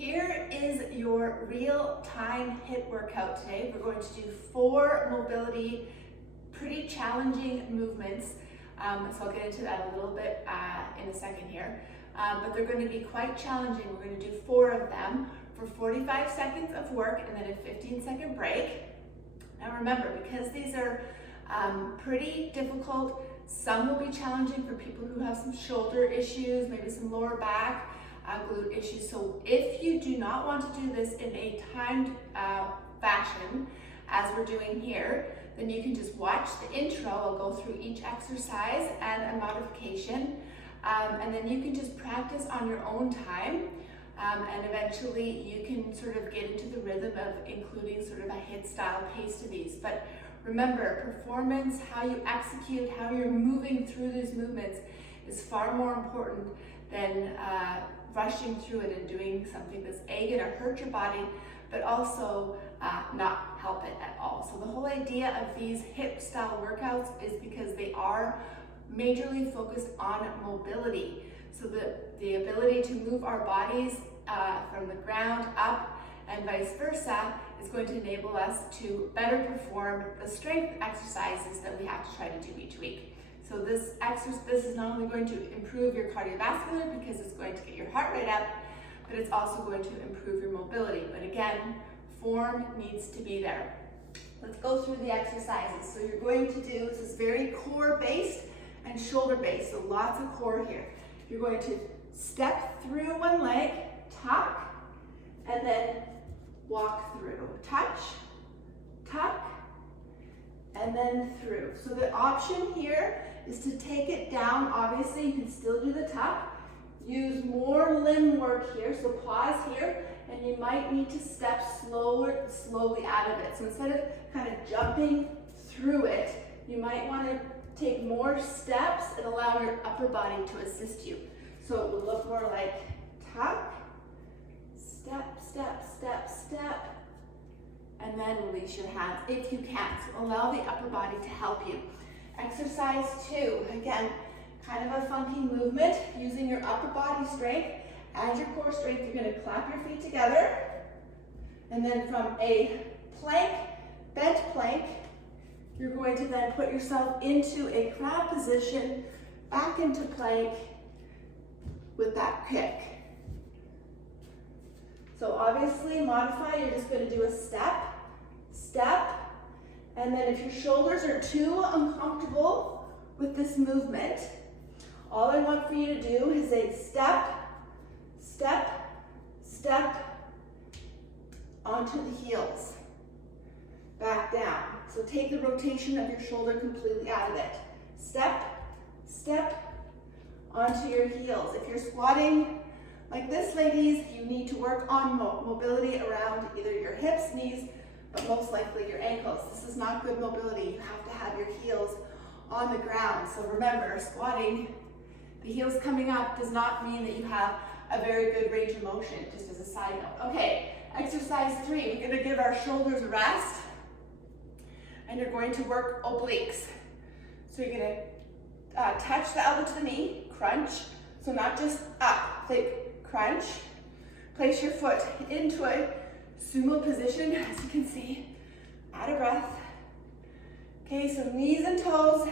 Here is your real-time HIIT workout today. We're going to do 4 mobility, pretty challenging movements. So I'll get into that a little bit in a second here. But they're going to be quite challenging. We're going to do 4 of them for 45 seconds of work and then a 15-second break. Now remember, because these are pretty difficult, some will be challenging for people who have some shoulder issues, maybe some lower back, glute issues. So if you do not want to do this in a timed fashion, as we're doing here, then you can just watch the intro. I'll go through each exercise and a modification, and then you can just practice on your own time, and eventually you can sort of get into the rhythm of including sort of a HIIT style pace to these. But remember, performance, how you execute, how you're moving through these movements is far more important than rushing through it and doing something that's going to hurt your body, but also not help it at all. So the whole idea of these HIIT style workouts is because they are majorly focused on mobility. So the ability to move our bodies from the ground up and vice versa is going to enable us to better perform the strength exercises that we have to try to do each week. So this is not only going to improve your cardiovascular because it's going to get your heart rate up, but it's also going to improve your mobility. But again, form needs to be there. Let's go through the exercises. So you're going to do, this is very core based and shoulder based, so lots of core here. You're going to step through one leg, tuck, and then walk through. Touch, tuck, and then through. So the option here is to take it down. Obviously, you can still do the tuck. Use more limb work here, so pause here, and you might need to step slowly out of it. So instead of kind of jumping through it, you might want to take more steps and allow your upper body to assist you. So it will look more like tuck, step, step, step, step, and then release your hands if you can. So allow the upper body to help you. Exercise 2, again, kind of a funky movement using your upper body strength and your core strength. You're going to clap your feet together, and then from a plank, bent plank, you're going to then put yourself into a crab position, back into plank with that kick. So obviously modify, you're just going to do a step, step, and then if your shoulders are too uncomfortable with this movement, all I want for you to do is a step, step, step onto the heels, back down. So take the rotation of your shoulder completely out of it. Step, step onto your heels. If you're squatting like this, ladies, you need to work on mobility around either your hips, knees, but most likely your ankles. This is not good mobility. You have to have your heels on the ground. So remember, squatting, the heels coming up does not mean that you have a very good range of motion, just as a side note. Okay, exercise 3, we're gonna give our shoulders a rest, and you're going to work obliques. So you're gonna touch the elbow to the knee, crunch. So not just up, like crunch. Place your foot into a sumo position, as you can see. Add a breath. Okay, so knees and toes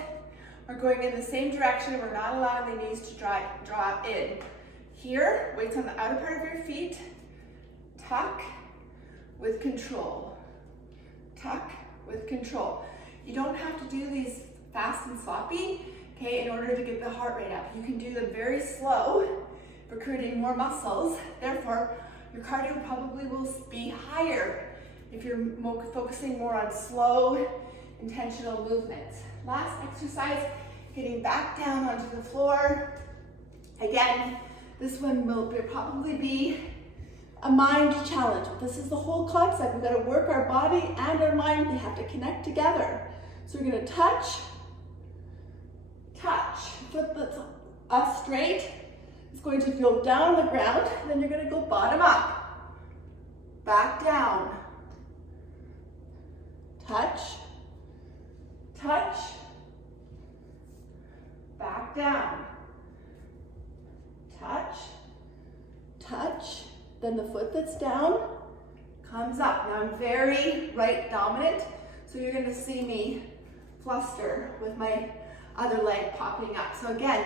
are going in the same direction. We're not allowing the knees to draw in. Here, weights on the outer part of your feet. Tuck with control. Tuck with control. You don't have to do these fast and sloppy, okay, in order to get the heart rate up. You can do them very slow, recruiting more muscles. Therefore, your cardio probably will be higher if you're focusing more on slow, intentional movements. Last exercise, getting back down onto the floor. Again, this one will probably be a mind challenge. This is the whole concept. We've got to work our body and our mind. They have to connect together. So we're going to touch, touch. Foot that's up straight. It's going to go down the ground. Then you're going to go bottom up. Back down. Touch, touch, back down. Touch, touch, Then the foot that's down comes up. Now I'm very right dominant, so you're gonna see me fluster with my other leg popping up. So again,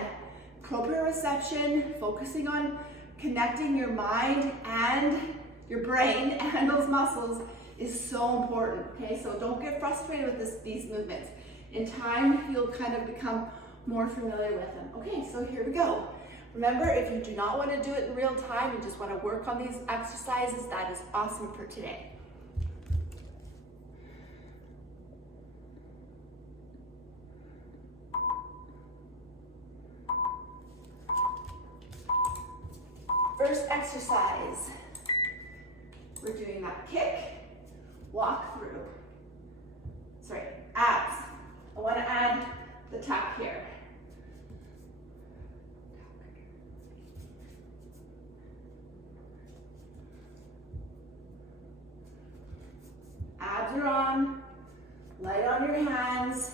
proprioception, focusing on connecting your mind and your brain and those muscles is so important, okay? So don't get frustrated with these movements. In time, you'll kind of become more familiar with them. Okay, so here we go. Remember, if you do not want to do it in real time and just want to work on these exercises, that is awesome for today. First exercise, we're doing that kick, walk through. Sorry, abs. I want to add the tap here. Abs are on, light on your hands.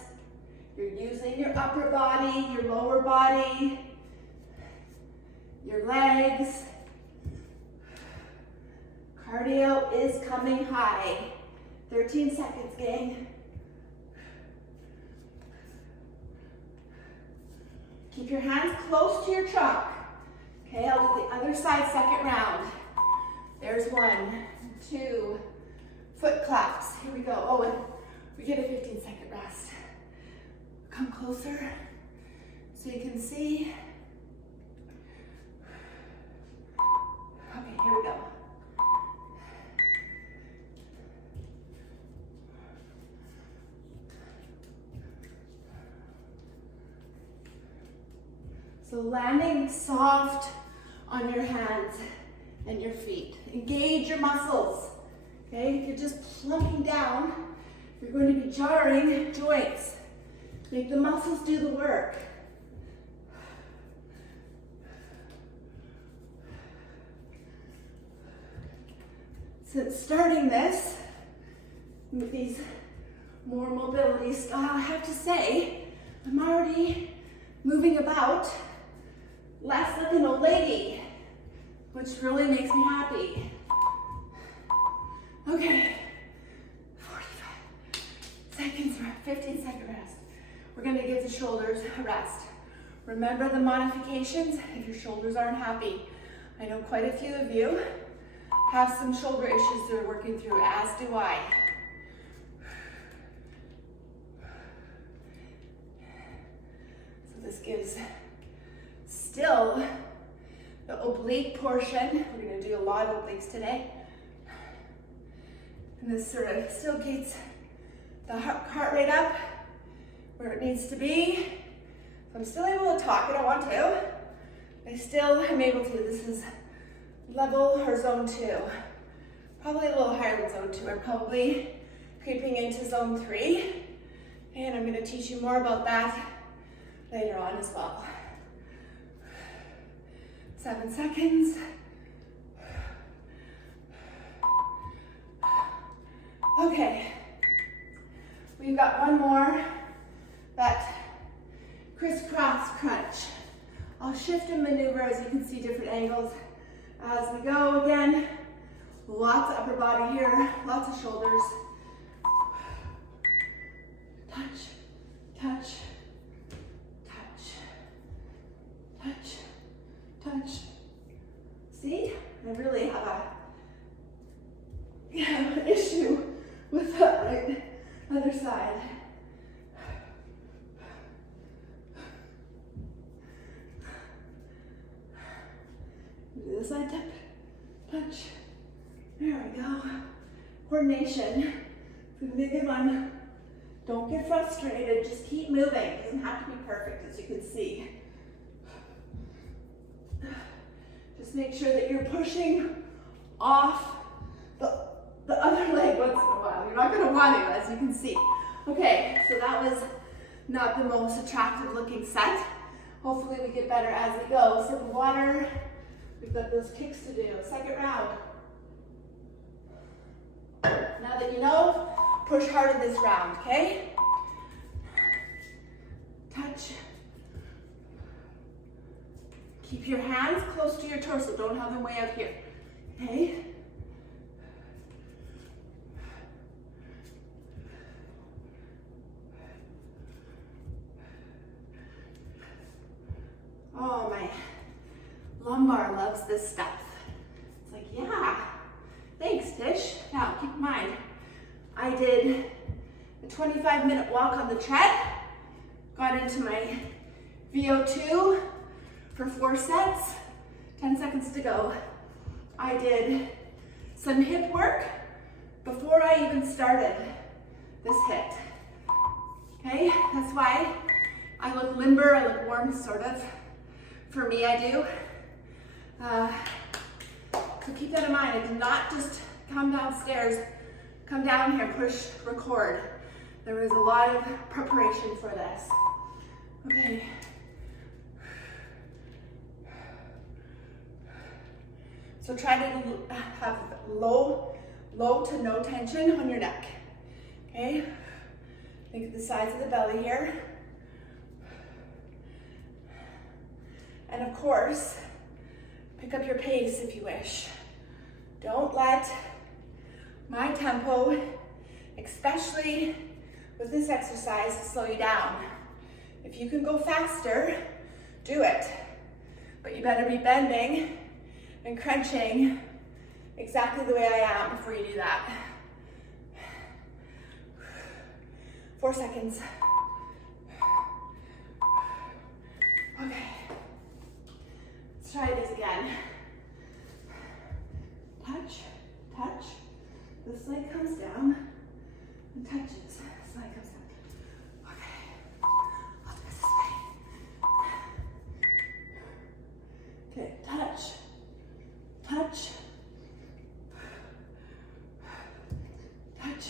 You're using your upper body, your lower body, your legs. Cardio is coming high. 13 seconds, gang. Keep your hands close to your trunk. Okay, I'll do the other side, second round. There's 1, 2, foot claps. Here we go. Oh, and we get a 15-second rest. Come closer so you can see. Okay, here we go. So landing soft on your hands and your feet. Engage your muscles. Okay, if you're just plumping down, you're going to be jarring joints. Make the muscles do the work. Since starting this, with these more mobility style, I have to say, I'm already moving about less like an old lady, which really makes me happy. Okay, 45 seconds, 15-second rest. We're gonna give the shoulders a rest. Remember the modifications if your shoulders aren't happy. I know quite a few of you have some shoulder issues they're working through, as do I. So this gives still the oblique portion. We're going to do a lot of obliques today. And this sort of still gets the heart rate up where it needs to be. So I'm still able to talk, I don't want to. I still am able to. This is level or zone 2. Probably a little higher than zone 2. I'm probably creeping into zone 3. And I'm going to teach you more about that later on as well. 7 seconds. Okay, we've got one more, that crisscross crunch. I'll shift and maneuver as you can see different angles as we go again. Lots of upper body here, lots of shoulders. Touch, touch, touch, touch, touch. See, I really have an issue with that right other side. Do the side tap, punch. There we go. Coordination. It's gonna be a good one. Don't get frustrated, just keep moving. It doesn't have to be perfect, as you can see. Just make sure that you're pushing off the other leg once in a while. You're not gonna want to, as you can see. Okay, so that was not the most attractive looking set. Hopefully we get better as we go. Sip of water. We've got those kicks to do. Second round. Now that you know, push harder this round, okay? Touch. Keep your hands close to your torso. Don't have them way out here. Okay? Oh, my lumbar loves this stuff. It's like, yeah, thanks, Tish. Now, keep in mind, I did a 25-minute walk on the tread, got into my VO2 for 4 sets, 10 seconds to go. I did some hip work before I even started this HIIT. Okay, that's why I look limber, I look warm, sort of. For me, I do. So keep that in mind. I did not just come downstairs, come down here, push record. There was a lot of preparation for this. Okay. So try to have low to no tension on your neck. Okay? Think of the sides of the belly here. And of course, pick up your pace if you wish. Don't let my tempo, especially with this exercise, slow you down. If you can go faster, do it. But you better be bending and crunching exactly the way I am before you do that. 4 seconds. Okay. Let's try this again. Touch, touch. This leg comes down and touches. This leg comes down. Okay. I'll do this way. Okay, touch, touch, touch,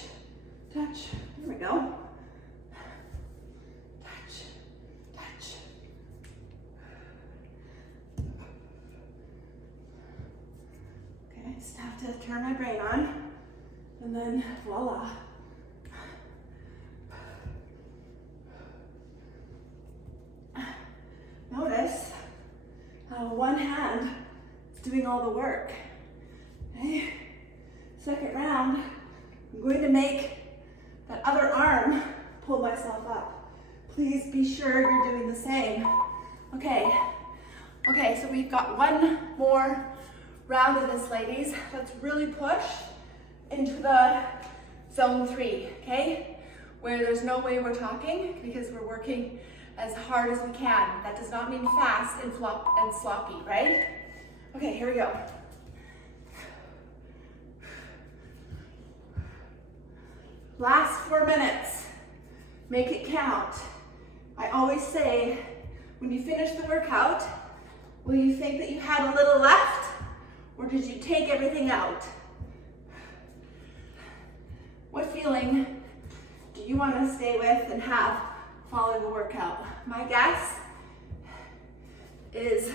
touch. Here we go. Touch, touch. Okay, just have to turn my brain on, and then voila. Notice how one hand is doing all the work. Okay, second round, I'm going to make that other arm pull myself up. Please be sure you're doing the same. Okay, so we've got one more round of this, ladies. Let's really push into the zone 3, okay? Where there's no way we're talking because we're working as hard as we can. That does not mean fast and sloppy, right? Okay, here we go. Last 4 minutes. Make it count. I always say, when you finish the workout, will you think that you had a little left, or did you take everything out? What feeling do you want to stay with and have following the workout? My guess is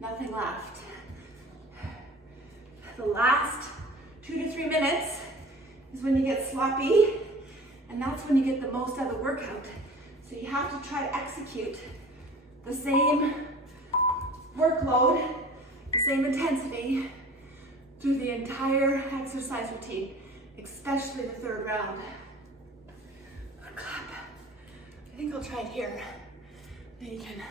nothing left. The last 2 to 3 minutes is when you get sloppy, and that's when you get the most out of the workout. So you have to try to execute the same workload, the same intensity through the entire exercise routine, especially the 3rd round. Clap. I think I'll try it here. Then you can.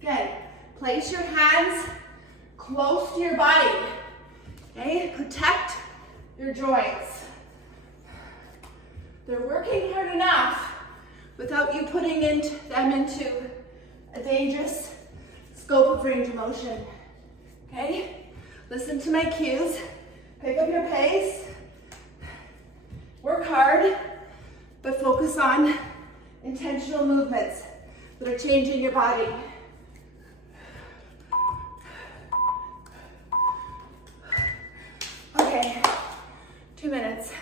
Good. Place your hands close to your body. Okay? Protect your joints. They're working hard enough without you putting them into a dangerous scope of range of motion. Okay? Listen to my cues. Pick up your pace. Work hard, but focus on intentional movements that are changing your body. Okay, 2 minutes.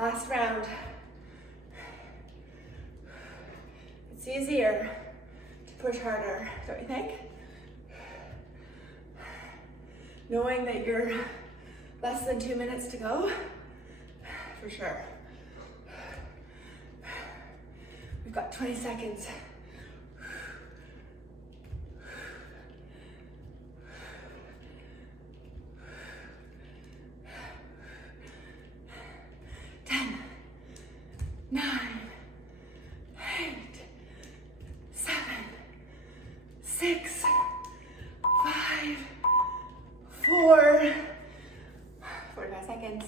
Last round. It's easier to push harder, don't you think? Knowing that you're less than 2 minutes to go, for sure. We've got 20 seconds. 10, 9, 8, 7, 6, 5, 4, 45 seconds.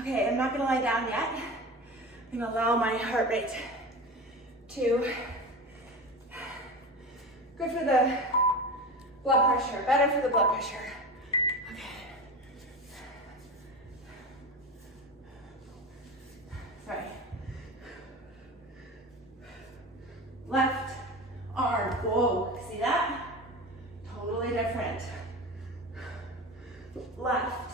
Okay, I'm not gonna lie down yet. I'm gonna allow my heart rate to, good for the blood pressure, better for the blood pressure. Okay. Sorry. Left arm, whoa, see that? Totally different. Left.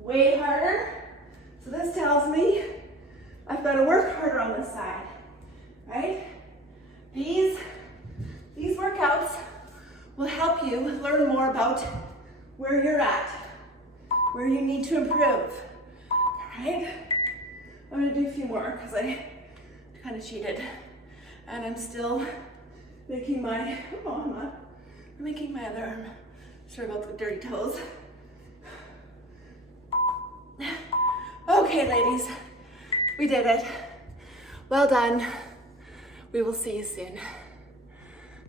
Way harder. So this tells me I've got to work harder on this side, right? These workouts will help you learn more about where you're at, where you need to improve, all right? I'm gonna do a few more because I kind of cheated and I'm still making my, I'm making my other arm. Sorry about the dirty toes. Okay, ladies, we did it. Well done. We will see you soon.